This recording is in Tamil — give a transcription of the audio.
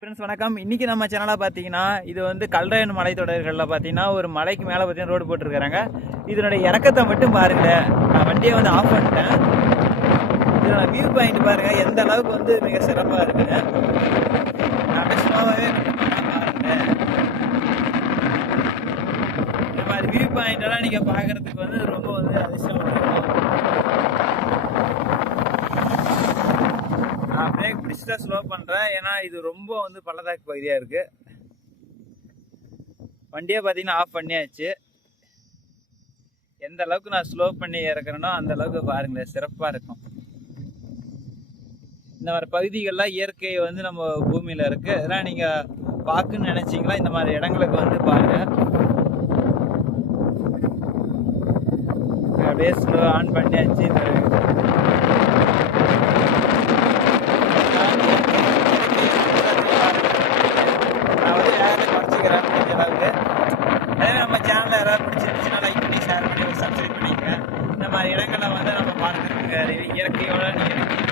ஃப்ரெண்ட்ஸ் வணக்கம். இன்றைக்கி நம்ம சேனலாக பார்த்தீங்கன்னா இது வந்து கல்ராயன் மலைத்தொடர்களில் பார்த்தீங்கன்னா ஒரு மலைக்கு மேலே பார்த்தீங்கன்னா ரோடு போட்டிருக்காங்க. இதனுடைய இறக்கத்தை மட்டும் பாருங்களேன். நான் வண்டியை வந்து ஆஃப் பண்ணிட்டேன். இதனோட வியூ பாயிண்ட் பாருங்கள் எந்த அளவுக்கு வந்து மிக சிறப்பாக இருக்குங்க. நான் ஸ்லோவாகவே பாருங்கள். இந்த மாதிரி வியூ பாயிண்டெல்லாம் நீங்கள் பார்க்குறதுக்கு வந்து ரொம்ப வந்து அதிசயம். நான் பிரேக் பிடிச்சி தான் ஸ்லோ பண்ணுறேன். ஏன்னா இது ரொம்ப வந்து பள்ளத்தாக்கு பகுதியாக இருக்குது. வண்டியை பார்த்தீங்கன்னா ஆஃப் பண்ணியாச்சு. எந்த அளவுக்கு நான் ஸ்லோ பண்ணி இறக்குறேனோ அந்த அளவுக்கு பாருங்களேன் சிறப்பாக இருக்கும். இந்த மாதிரி பகுதிகள்லாம் இயற்கை வந்து நம்ம பூமியில் இருக்குது. அதெல்லாம் நீங்கள் பார்க்கணுன்னு நினச்சிங்களா இந்த மாதிரி இடங்களுக்கு வந்து பாருங்கள். அப்படியே ஸ்லோ ஆன் பண்ணியாச்சு. நம்ம சேனலில் யாராவது பிடிச்சிருந்துச்சுன்னா லைக் பண்ணி ஷேர் பண்ணி சப்ஸ்கிரைப் பண்ணிக்கங்க. இந்த மாதிரி இடங்களை வந்து நம்ம பார்க்குறதுக்கு இயற்கையோட நீங்கள்